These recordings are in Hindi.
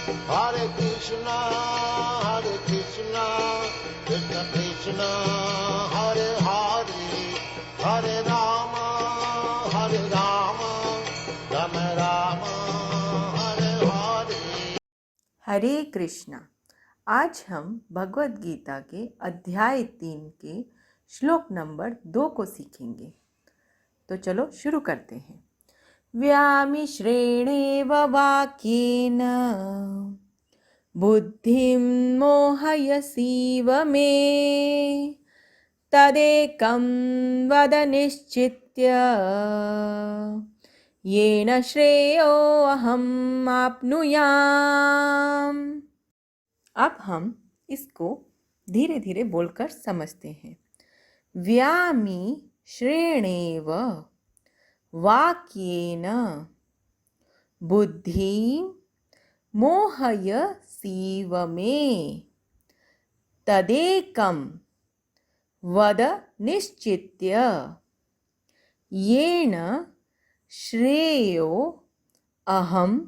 Hare Krishna, Krishna Krishna, Hare Hare, Hare Rama, Rama Rama, Hare Hare। हरे कृष्णा। आज हम भगवत गीता के अध्याय 3 के श्लोक नंबर 2 को सीखेंगे। तो चलो शुरू करते हैं। व्यामिश्रेणेव वाक्येन बुद्धिं मोहयसीव मे तदेकं वद निश्चित्य येन श्रेयो अहम् आप्नुयाम्। अब हम इसको धीरे धीरे बोलकर समझते हैं। व्यामि श्रेणेव वाक्येन बुद्धि मोहयसीव मे तदेकं वद निश्चित्य येन श्रेयो अहम्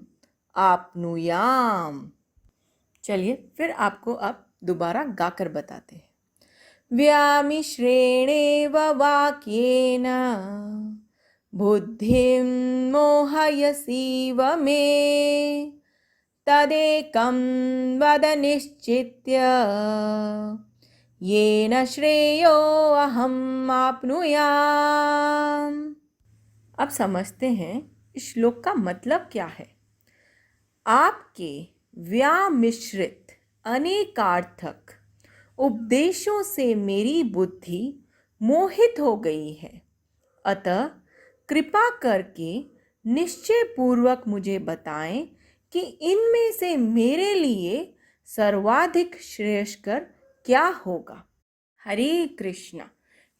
आप्नुयाम्। चलिए फिर आपको अब दोबारा गाकर बताते हैं। व्यामिश्रेणेव वाक्येन बुद्धिं मोहयसीव मे तदेकं वद निश्चित्य येन श्रेयो अहम् आप्नुयाम्। अब समझते हैं इस श्लोक का मतलब क्या है। आपके व्यामिश्रित अनेकार्थक उपदेशों से मेरी बुद्धि मोहित हो गई है, अतः कृपा करके निश्चय पूर्वक मुझे बताएं कि इनमें से मेरे लिए सर्वाधिक श्रेयस्कर क्या होगा। हरे कृष्णा।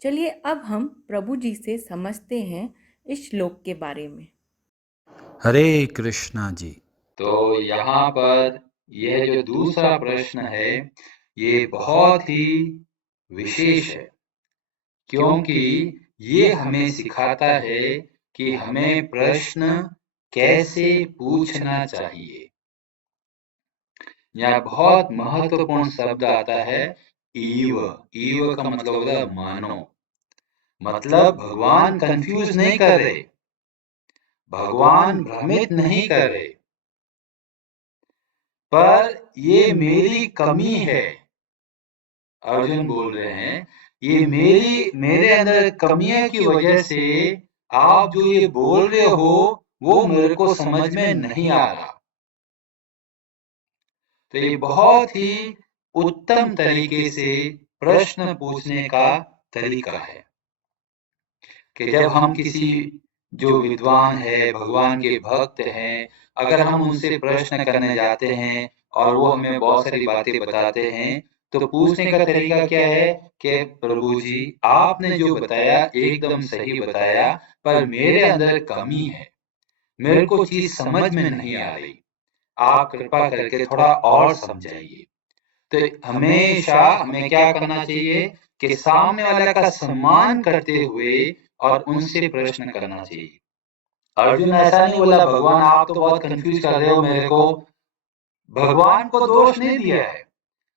चलिए अब हम प्रभु जी से समझते हैं इस श्लोक के बारे में। हरे कृष्णा जी। तो यहाँ पर यह जो दूसरा प्रश्न है ये बहुत ही विशेष है, क्योंकि ये हमें सिखाता है कि हमें प्रश्न कैसे पूछना चाहिए। यहाँ बहुत महत्वपूर्ण शब्द आता है ईव। ईव का मतलब होता है मानो। मतलब भगवान कंफ्यूज नहीं कर रहे, भगवान भ्रमित नहीं कर रहे, पर ये मेरी कमी है। अर्जुन बोल रहे हैं ये मेरे अंदर कमियों की वजह से आप जो ये बोल रहे हो वो मेरे को समझ में नहीं आ रहा। तो ये बहुत ही उत्तम तरीके से प्रश्न पूछने का तरीका है कि जब हम किसी जो विद्वान है, भगवान के भक्त हैं, अगर हम उनसे प्रश्न करने जाते हैं और वो हमें बहुत सारी बातें बताते हैं, तो पूछने का तरीका क्या है कि प्रभु जी आपने जो बताया एकदम सही बताया, पर मेरे अंदर कमी है, मेरे को चीज समझ में नहीं आ रही, आप कृपा करके थोड़ा और समझाइए। तो हमेशा हमें क्या करना चाहिए कि सामने वाले का सम्मान करते हुए और उनसे प्रश्न करना चाहिए। अर्जुन ऐसा नहीं बोला भगवान आप तो बहुत कंफ्यूज कर रहे हो मेरे को। भगवान को दोष नहीं दिया है,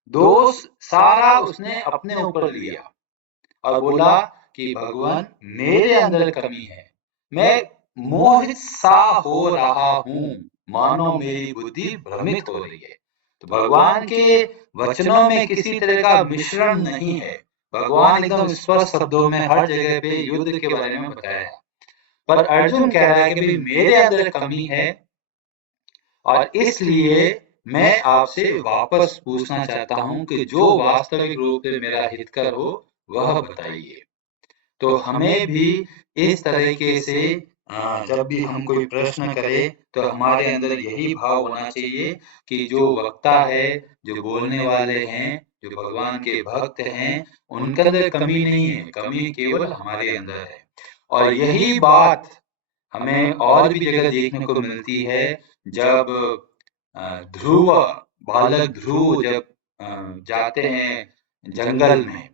दोष सारा उसने अपने ऊपर लिया और बोला कि भगवान मेरे अंदर कमी है, मैं मोहित सा हो रहा हूं, मानो मेरी बुद्धि भ्रमित हो रही है। तो भगवान के वचनों में किसी तरह का मिश्रण नहीं है, भगवान एकदम स्पष्ट शब्दों में हर जगह पे युद्ध के बारे में बताया। पर अर्जुन कह रहा है कि भाई मेरे अंदर कमी है और इसलिए मैं आपसे वापस पूछना चाहता हूं कि जो वास्तविक रूप से मेरा हितकर हो वह बताइए। तो हमें भी इस तरीके से जब भी हम कोई प्रश्न करें तो हमारे अंदर यही भाव होना चाहिए कि जो वक्ता है, जो बोलने वाले हैं, जो भगवान के भक्त हैं, उनके अंदर कमी नहीं है, कमी केवल हमारे अंदर है। और यही बात हमें और भी जगह देखने को मिलती है। जब ध्रुव, बालक ध्रुव जब जाते हैं जंगल में,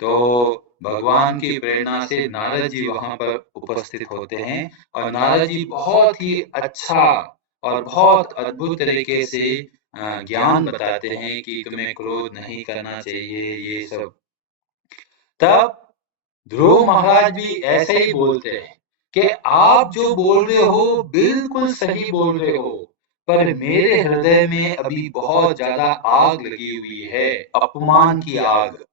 तो भगवान की प्रेरणा से नारद जी वहां पर उपस्थित होते हैं और नारद जी बहुत ही अच्छा और बहुत अद्भुत तरीके से ज्ञान बताते हैं कि तुम्हें क्रोध नहीं करना चाहिए, ये सब। तब ध्रुव महाराज भी ऐसे ही बोलते हैं कि आप जो बोल रहे हो बिल्कुल सही बोल रहे हो, पर मेरे हृदय में अभी बहुत ज्यादा आग लगी हुई है, अपमान की आग।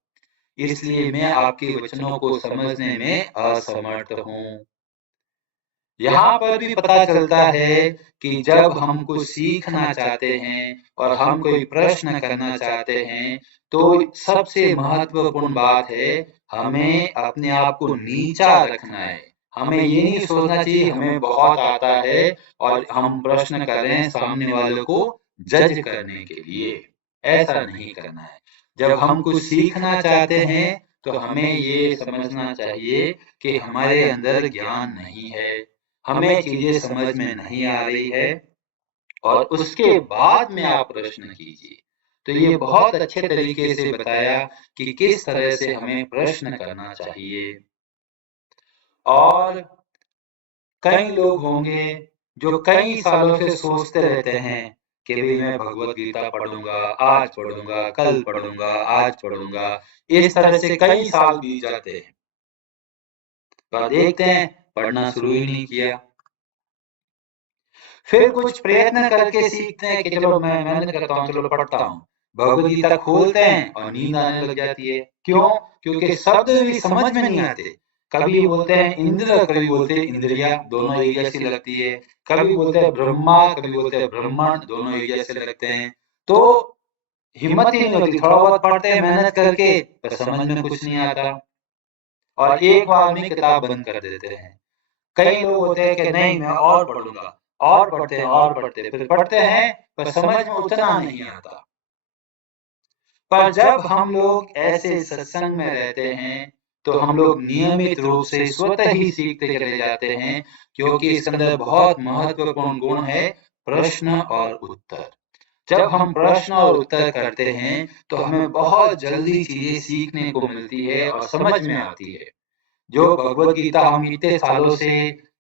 इसलिए मैं आपके वचनों को समझने में असमर्थ हूँ। यहाँ पर भी पता चलता है कि जब हम कुछ सीखना चाहते हैं और हम कोई प्रश्न करना चाहते हैं, तो सबसे महत्वपूर्ण बात है, हमें अपने आप को नीचा रखना है। हमें ये नहीं सोचना चाहिए हमें बहुत आता है और हम प्रश्न कर रहे हैं सामने वालों को जज करने के लिए। ऐसा नहीं करना है। जब हम कुछ सीखना चाहते हैं, तो हमें ये समझना चाहिए कि हमारे अंदर ज्ञान नहीं है, हमें चीजें समझ में नहीं आ रही है, और उसके बाद में आप प्रश्न कीजिए। तो ये बहुत अच्छे तरीके से बताया कि किस तरह से हमें प्रश्न करना चाहिए। और कई लोग होंगे जो कई सालों से सोचते रहते हैं कि भाई मैं भगवत गीता पढ़ूंगा, आज पढ़ूंगा, कल पढ़ूंगा, आज पढ़ूंगा। इस तरह से कई साल बीत जाते हैं, तो देखते हैं पढ़ना शुरू ही नहीं किया। फिर कुछ प्रयत्न करके सीखते हैं कि चलो मैं मेहनत करता हूँ, चलो पढ़ता हूँ। भगवद गीता खोलते हैं और नींद आने लग जाती है। क्यों? क्योंकि शब्द भी समझ में नहीं आते। कभी बोलते हैं इंद्र, कभी बोलते हैं इंद्रिया, दोनों एक जैसी लगती है। कभी बोलते हैं ब्रह्मा, कभी बोलते हैं ब्रह्मण, दोनों एक जैसे लगते हैं। तो हिम्मत ही नहीं होती, थोड़ा बहुत पढ़ते हैं मेहनत करके, पर समझ में कुछ नहीं आता और एक बार में किताब बंद कर देते हैं। कई लोग होते हैं कि नहीं मैं और पढ़ूंगा, और पढ़ते हैं और पढ़ते हैं, फिर पढ़ते हैं पर समझ में उतना नहीं आता। पर जब हम लोग ऐसे सत्संग में रहते हैं, तो हम लोग नियमित रूप से स्वतः ही सीखते चले जाते हैं, क्योंकि इसके अंदर बहुत महत्वपूर्ण गुण है प्रश्न और उत्तर। जब हम प्रश्न और उत्तर करते हैं, तो हमें बहुत जल्दी चीजें सीखने को मिलती है और समझ में आती है। जो भगवत गीता हम इतने सालों से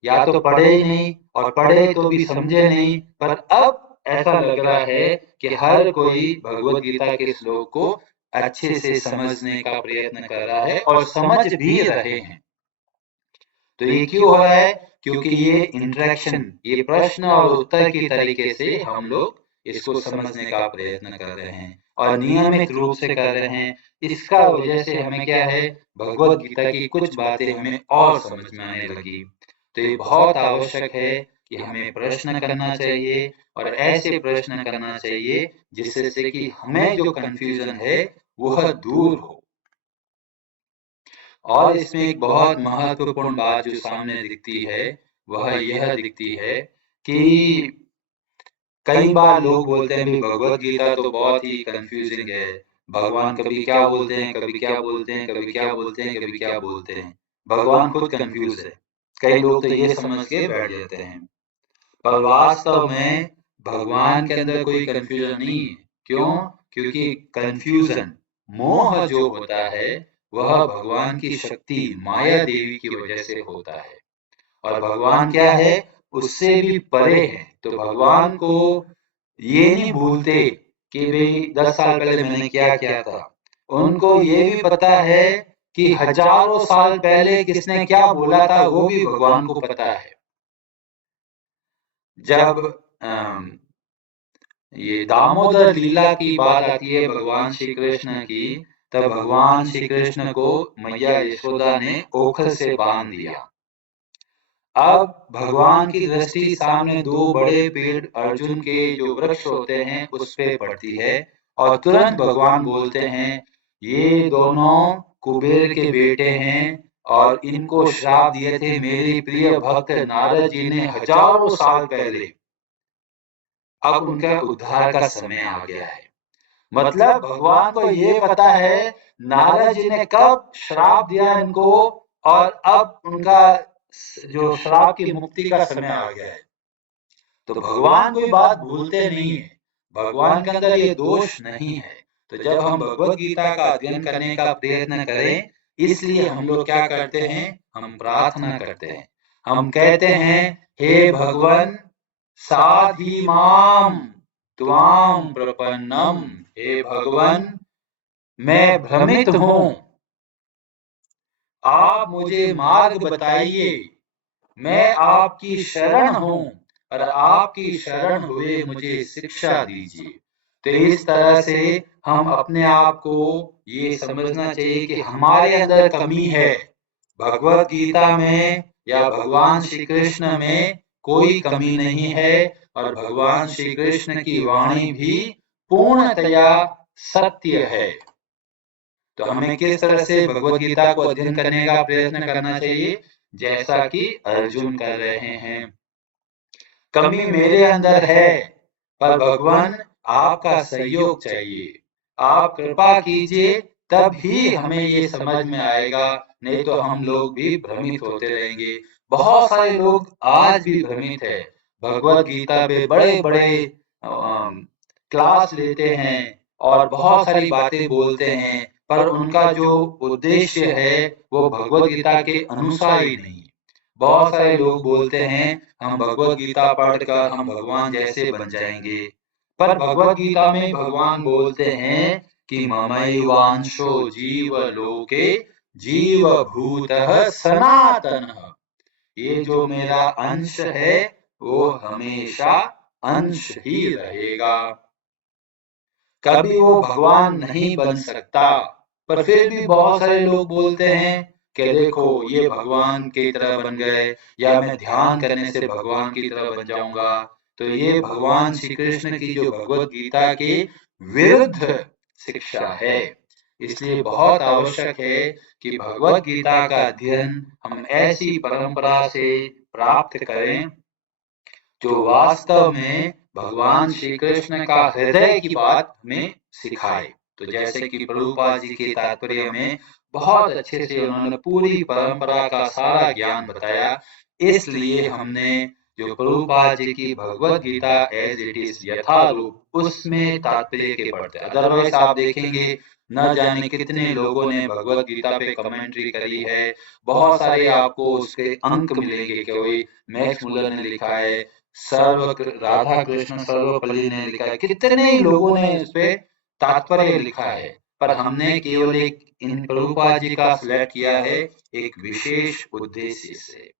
या तो पढ़े ही नहीं और पढ़े तो भी समझे नहीं, पर अब ऐसा लग रहा है कि हर कोई भगवत गीता के श्लोक को अच्छे से समझने का प्रयत्न कर रहा है और समझ भी रहे हैं। तो ये क्यों हो रहा है? क्योंकि ये इंटरेक्शन, ये प्रश्न और उत्तर की तरीके से हम लोग इसको समझने का प्रयत्न कर रहे हैं और नियमित रूप से कर रहे हैं। इसका वजह से हमें क्या है, भगवत गीता की कुछ बातें हमें और समझ में आने लगी। तो ये बहुत आवश्यक है कि हमें प्रश्न करना चाहिए और ऐसे प्रश्न करना चाहिए जिससे से कि हमें जो कंफ्यूजन है वह दूर हो। और इसमें एक बहुत महत्वपूर्ण बात जो सामने दिखती है, वह यह दिखती है कि कई बार लोग बोलते हैं भाई भगवत गीता तो बहुत ही कंफ्यूजिंग है, भगवान कभी क्या बोलते हैं, कभी क्या बोलते हैं, कभी क्या बोलते हैं, कभी क्या बोलते हैं, भगवान खुद कंफ्यूज है। कई लोग तो ये समझ के बैठ जाते हैं, पर वास्तव में भगवान के अंदर कोई कंफ्यूजन नहीं है। क्यों? क्योंकि कंफ्यूजन, मोह जो होता है, वह भगवान की शक्ति माया देवी की वजह से होता है। और भगवान क्या है? उससे भी परे है। तो भगवान को ये नहीं भूलते कि भाई 10 साल पहले मैंने क्या किया था। उनको ये भी पता है कि हजारों साल पहले किसने क्या बोला था, वो भी भगवान को पता है। जब ये दामोदर लीला की बात आती है भगवान श्री कृष्ण की, तब भगवान श्री कृष्ण को मैया यशोदा ने ओखल से बांध दिया। अब भगवान की दृष्टि सामने दो बड़े पेड़ अर्जुन के जो वृक्ष होते हैं उस पे पड़ती है और तुरंत भगवान बोलते हैं, ये दोनों कुबेर के बेटे हैं और इनको श्राप दिए थे मेरे प्रिय भक्त नारद जी ने हजारों साल पहले। अब उनका उद्धार का समय आ गया है। मतलब भगवान को ये पता है नारद जी ने कब श्राप दिया इनको, और अब उनका जो श्राप की मुक्ति का समय आ गया है। तो भगवान कोई बात भूलते नहीं है, भगवान के अंदर ये दोष नहीं है। तो जब हम भगवत गीता का अध्ययन करने का प्रयत्न करें, इसलिए हम लोग क्या करते हैं, हम प्रार्थना करते हैं। हम कहते हैं, हे भगवान साधी माम, त्वां प्रपन्नम, हे भगवान मैं भ्रमित हूं, आप मुझे मार्ग बताइए, मैं आपकी शरण हूं और आपकी शरण हुए मुझे शिक्षा दीजिए। तो इस तरह से हम अपने आप को ये समझना चाहिए कि हमारे अंदर कमी है। भगवत गीता में या भगवान श्री कृष्ण में कोई कमी नहीं है और भगवान श्री कृष्ण की वाणी भी पूर्णतया सत्य है। तो हमें किस तरह से भगवत गीता को अध्ययन करने का प्रयत्न करना चाहिए, जैसा कि अर्जुन कर रहे हैं। कमी मेरे अंदर है, पर भगवान आपका सहयोग चाहिए। आप कृपा कीजिए, तब ही हमें ये समझ में आएगा, नहीं तो हम लोग भी भ्रमित होते रहेंगे। बहुत सारे लोग आज भी भ्रमित है। भगवत गीता पे बड़े-बड़े क्लास लेते हैं और बहुत सारी बातें बोलते हैं, पर उनका जो उद्देश्य है वो भगवत गीता के अनुसार ही नहीं। बहुत सारे लोग बोलते हैं हम भगवत गीता पढ़कर हम भगवान जैसे बन जाएंगे, पर भगवत गीता में भगवान बोलते हैं कि ममैवांशो जीव लोके जीव भूतः सनातनः, ये जो मेरा अंश है वो हमेशा अंश ही रहेगा, कभी वो भगवान नहीं बन सकता। पर फिर भी बहुत सारे लोग बोलते हैं कि देखो ये भगवान की तरह बन गए, या मैं ध्यान करने से भगवान की तरह बन जाऊंगा। तो ये भगवान श्री कृष्ण की जो भगवत गीता के विरुद्ध शिक्षा है। इसलिए बहुत आवश्यक है कि भगवत गीता का अध्ययन हम ऐसी परंपरा से प्राप्त करें जो वास्तव में भगवान श्री कृष्ण का हृदय की बात हमें सिखाए। तो जैसे कि प्रभुपाद जी के तात्पर्य में बहुत अच्छे से उन्होंने पूरी परंपरा का सारा ज्ञान बताया, इसलिए हमने जो प्रभुपाद जी की Bhagavad Gita as it is यथारूप उसमें तात्पर्य के पढ़ते, अदरवाइज आप देखेंगे न जाने कितने लोगों ने भगवत गीता पे कमेंट्री करी है। बहुत सारे आपको उसके अंक मिलेंगे कि वही मैक्स मुलर ने लिखा है, राधा कृष्ण सर्वपल्ली ने लिखा है, कितने ही लोगों ने इस पे तात्पर्य लिखा है, पर हमने केवल एक इन प्रभुपाद जी का सिलेक्ट किया है एक विशेष उद्देश्य से।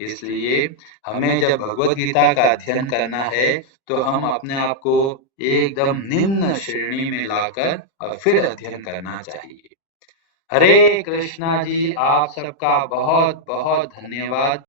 इसलिए हमें जब भगवत गीता का अध्ययन करना है तो हम अपने आप को एकदम निम्न श्रेणी में लाकर और फिर अध्ययन करना चाहिए। हरे कृष्णा जी, आप सबका बहुत बहुत धन्यवाद।